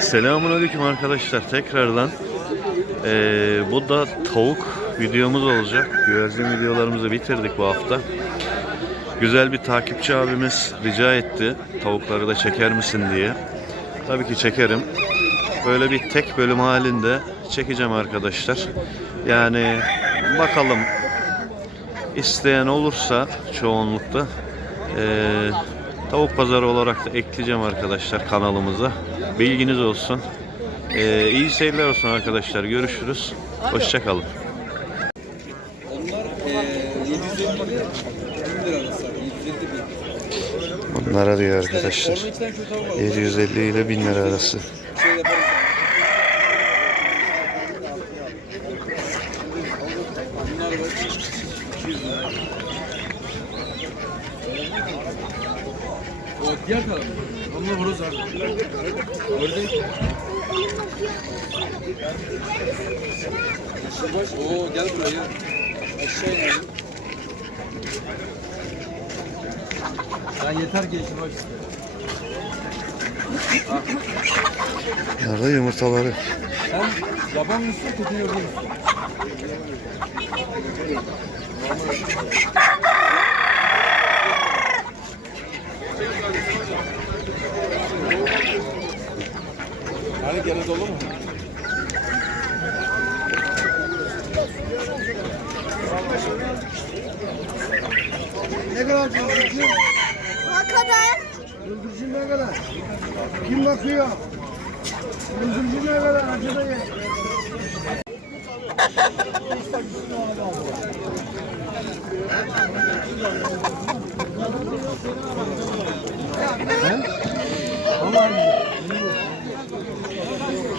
Selamun Aleyküm arkadaşlar tekrardan. Ee, bu da tavuk videomuz olacak. Güvercin videolarımızı bitirdik bu hafta. Güzel bir takipçi abimiz rica etti tavukları da çeker misin diye. Tabii ki çekerim. Böyle bir tek bölüm halinde çekeceğim arkadaşlar. Yani bakalım isteyen olursa çoğunlukta ee, tavuk pazarı olarak da ekleyeceğim arkadaşlar kanalımıza. Bilginiz olsun. Ee, iyi seyirler olsun arkadaşlar. Görüşürüz. Hoşçakalın. Onlar eee 750 bin lira arası abi. 750 bin. Bunlara diyor arkadaşlar. Orada iki tane kötü tavuk var. 750 ile 1000 lira arası. Şey yaparız. Bunlar var. 200 lira. O diğer taraf. Ama horoz abi. Orada. Baş. Oo gel buraya gel. Aşağı inelim. Ya yeter ki işi baş. Nerede yumurtaları? Sen yaban mısın, kötü yorgun musun? Dolu mu? Ne kadar bıldırcın? Ne kadar? Bıldırcın ne kadar? Kim bakıyor? Bıldırcın ne kadar? Acı da ye.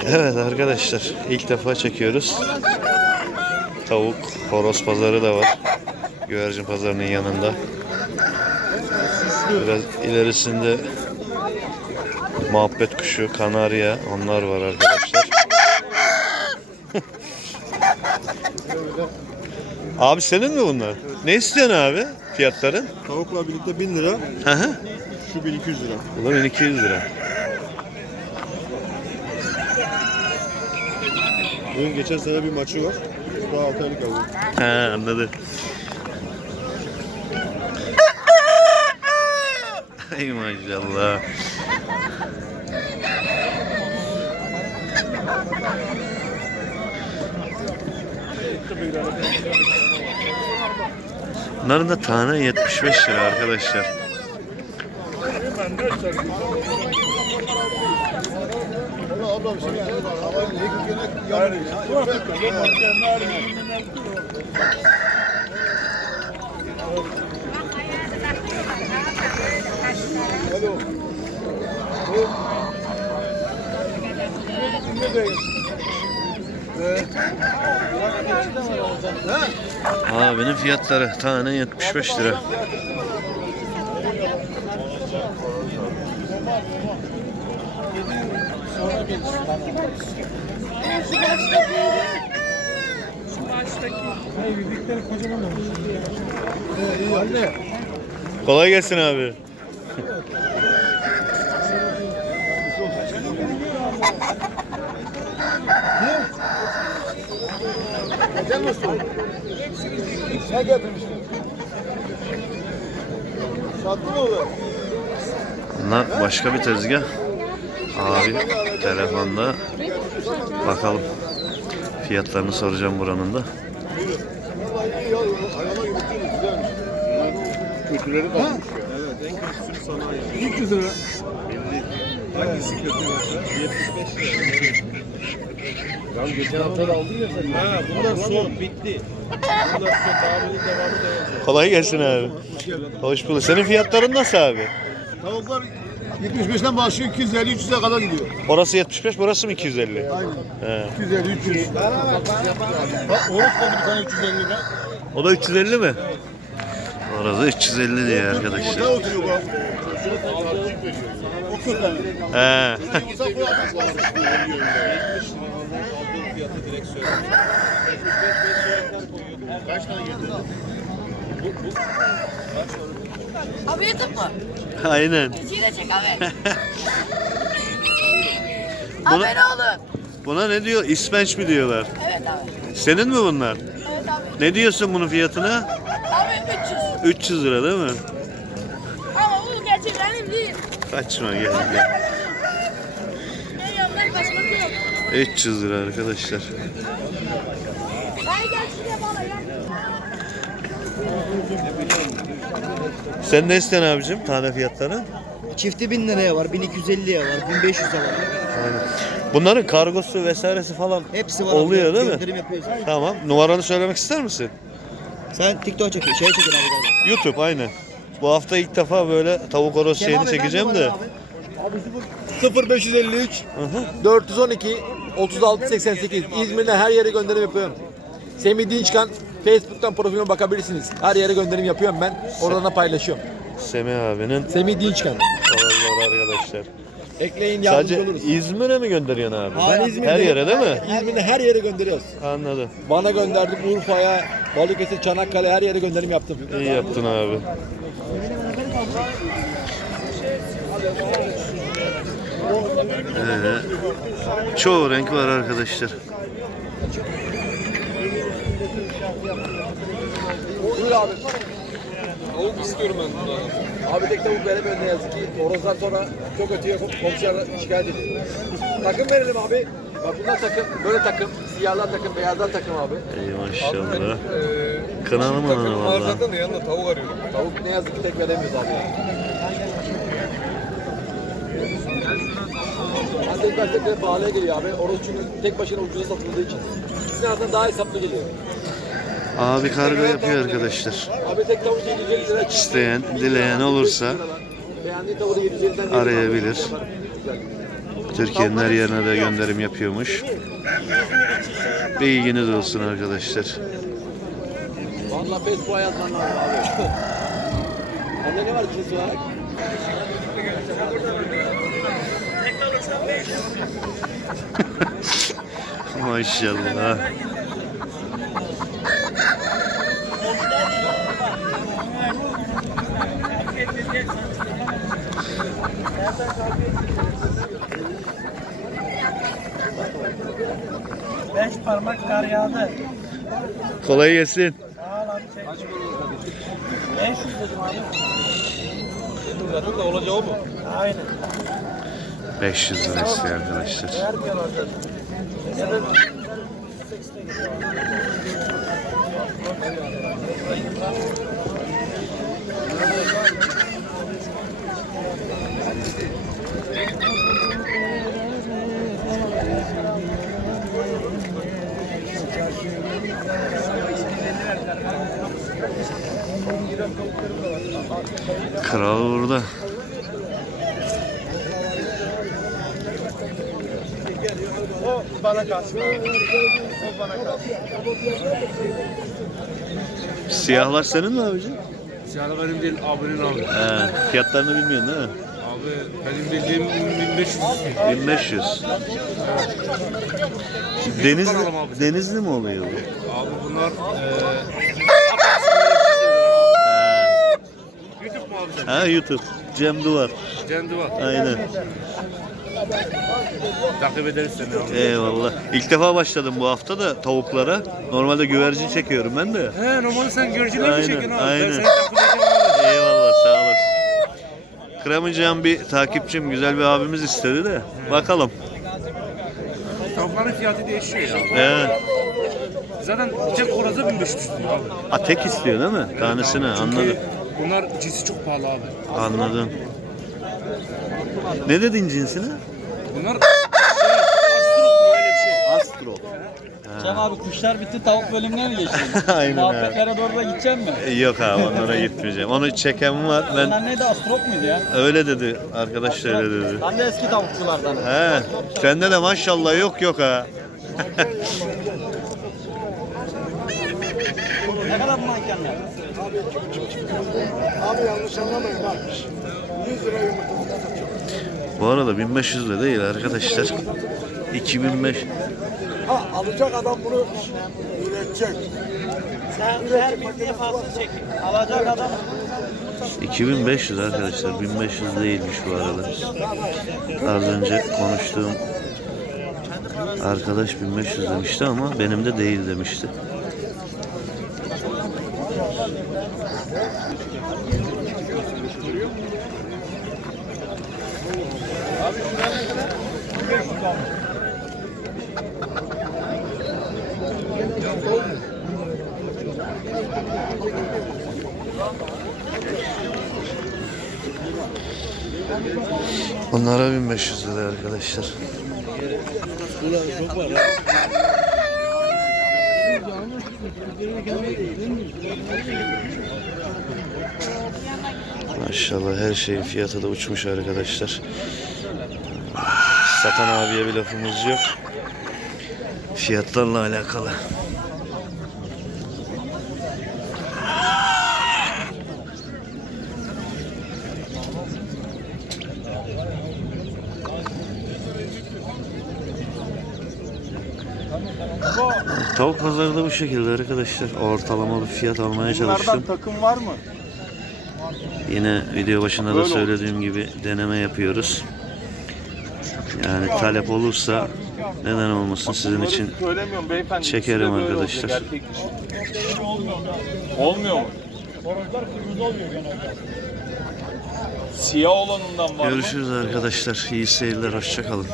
Evet arkadaşlar ilk defa çekiyoruz. Tavuk, horoz pazarı da var. Güvercin pazarının yanında. Biraz ilerisinde muhabbet kuşu, kanarya onlar var arkadaşlar. abi senin mi bunlar? Ne istiyorsun abi fiyatların? Tavukla birlikte 1000 lira, Hı hı. şu 1200 lira. Bu da 1200 lira. Bunun geçen sene bir maçı var. Daha 6 aylık aldı. He anladım. Ay maşallah. Bunların da tane 75 lira arkadaşlar. Abla bir şey yani. Havayı yıkık yönet Abinin fiyatları tane 75 lira. Kolay gelsin abi. Ne? Bunlar başka bir tezgah. Abi telefonda bakalım. Fiyatlarını soracağım buranın da. Kötüleri kalmış. Evet, en kötüsünü sanayi. 300 lira. Hangisi kötü mesela? 75 lira. Ya geçen hafta da aldın ya sen. Ha, bunlar son, bitti. Bunlar son, tamamının devamı da yazıyor. Kolay gelsin abi. Hoş bulduk. Senin fiyatların nasıl abi? Tavuklar 75'ten başlıyor 250 300'e kadar gidiyor. Orası 75, burası mı 250? Aynen. He. 250 300. Bak Oğuz kaldı bir tane 350 lira. O da 350 mi? Orası 350 diye arkadaşlar. oturuyor bu. O kötü. He. Olsa bu adam Kaç tane? Abi YouTube mu? Aynen. Bizi de çek abi. Buna, Abone olun. buna ne diyor? İspenç mi diyorlar? Evet abi. Senin mi bunlar? Evet abi. Ne diyorsun bunun fiyatına? Abi 300. 300 lira değil mi? Ama bu gerçek benim değil. Kaçma gel gel. Ben yandan kaçmak yok. 300 lira arkadaşlar. Hayır gel şuraya bana gel. Sen ne istiyorsun abicim tane fiyatları? Çifti 1000 liraya var, 1250'ye var, 1500'e var. Bunların kargosu vesairesi falan Hepsi var. oluyor abi, değil mi? Gönderim yapıyoruz. Tamam. Numaranı söylemek ister misin? Sen TikTok çekin, şey çekin abi galiba. YouTube aynen. Bu hafta ilk defa böyle tavuk horoz şeyini çekeceğim de. 0553 412 36 88 İzmir'den her yere gönderim yapıyorum. Semih Dinçkan Facebook'tan profilime bakabilirsiniz. Her yere gönderim yapıyorum ben. Oradan da paylaşıyorum. Semih abinin Semih Dinçkan. horoz arkadaşlar. Ekleyin yardımcı Sadece oluruz. İzmir'e mi gönderiyorsun abi? Ben İzmir'de- Her yere değil mi? İzmir'de her yere gönderiyoruz. Anladım. Bana gönderdim Urfa'ya, Balıkesir, Çanakkale her yere gönderim yaptım. İyi yaptın abi. Ee, çoğu renk var arkadaşlar. Buyur abi. Tavuk istiyorum ben burada. Abi tek tavuk veremiyor ne yazık ki. Horozdan sonra çok ötüyor. Komşular şikayet ediyor. Takım verelim abi. Bak bunlar takım, böyle takım. Siyahlar takım, beyazlar takım abi. Ey maşallah. Ee, Kınalı mı ana valla? da yanında tavuk arıyorum. Tavuk ne yazık ki tek veremiyoruz abi. Ben tek başına pahalıya geliyor abi. Orası çünkü tek başına ucuza satıldığı için. İkisinin arasında daha hesaplı geliyor. Abi kargo yapıyor arkadaşlar. Abi tek tavuk 750 lira. İsteyen, dileyen olursa Beğendiği tavuğu 750'den arayabilir. Türkiye'nin her yerine de gönderim yapıyormuş. Bilginiz olsun arkadaşlar. Maşallah. Parmak kar yağdı. Kolay gelsin. Sağ ol abi çek. 500 dedim abi. Zaten da olacağı o mu? Aynen. 500 lira istiyor arkadaşlar. Vermiyorlar dedim. Kral burada. o bana kalsın. O bana kalsın. Siyahlar senin mi abicim? Siyahlı benim değil, abinin abi. He, fiyatlarını bilmiyorsun değil mi? Abi benim bildiğim 1500 istiyor. 1500. Denizli, alalım abi. Denizli mi oluyor bu? Abi bunlar eee YouTube mu abi sen? Ha YouTube. Cem Duvar. Cendi var. Aynen. Takip ederiz seni abi. Eyvallah. İlk defa başladım bu hafta da tavuklara. Normalde güvercin çekiyorum ben de. He normalde sen görücüler mi Aynen, çekiyorsun abi? aynen. Ben seni takip edeceğim abi. Eyvallah sağ olasın. Kıramayacağım bir takipçim, güzel bir abimiz istedi de. Bakalım. Tavukların fiyatı değişiyor ya. Ee, Zaten tek horoza 1500 istiyor abi. a, tek istiyor değil mi? Tanesini anladım. Bunlar cinsi çok pahalı abi. Anladım. Ne dedin cinsine? Bunlar şey, astrop mu öyle bir şey. Astro. Cem abi kuşlar bitti tavuk bölümüne mi geçtin? Aynen abi. Muhabbetlere doğru da gidecek mi? Yok abi onlara gitmeyeceğim. Onu çeken var. Ben Onlar neydi astrop muydu ya? öyle dedi. Arkadaş da öyle dedi. Ben de eski tavukçulardan. He. Sende de maşallah yok yok ha. Ne kadar bu mankenler? Abi yanlış anlamayın bak. 100 lira yumurta satıyor. Bu arada 1500 lira değil arkadaşlar. 2005 Ha alacak adam bunu üretecek. Sen her bildiği fazla çek. Alacak adam 2500 arkadaşlar 1500 değilmiş bu arada. Az önce konuştuğum Arkadaş 1500 demişti ama benim de değil demişti. Onlara 1500 lira arkadaşlar. Maşallah her şeyin fiyatı da uçmuş arkadaşlar. Satan abiye bir lafımız yok. Fiyatlarla alakalı. Tavuk pazarı da bu şekilde arkadaşlar. Ortalama bir fiyat almaya çalıştım. takım var mı? Yine video başında da söylediğim gibi deneme yapıyoruz. Yani talep olursa neden olmasın sizin için Söylemiyorum beyefendi. Çekerim arkadaşlar. dişi. Olmuyor mu? Siyah olanından var görüşürüz arkadaşlar. İyi seyirler, hoşça kalın.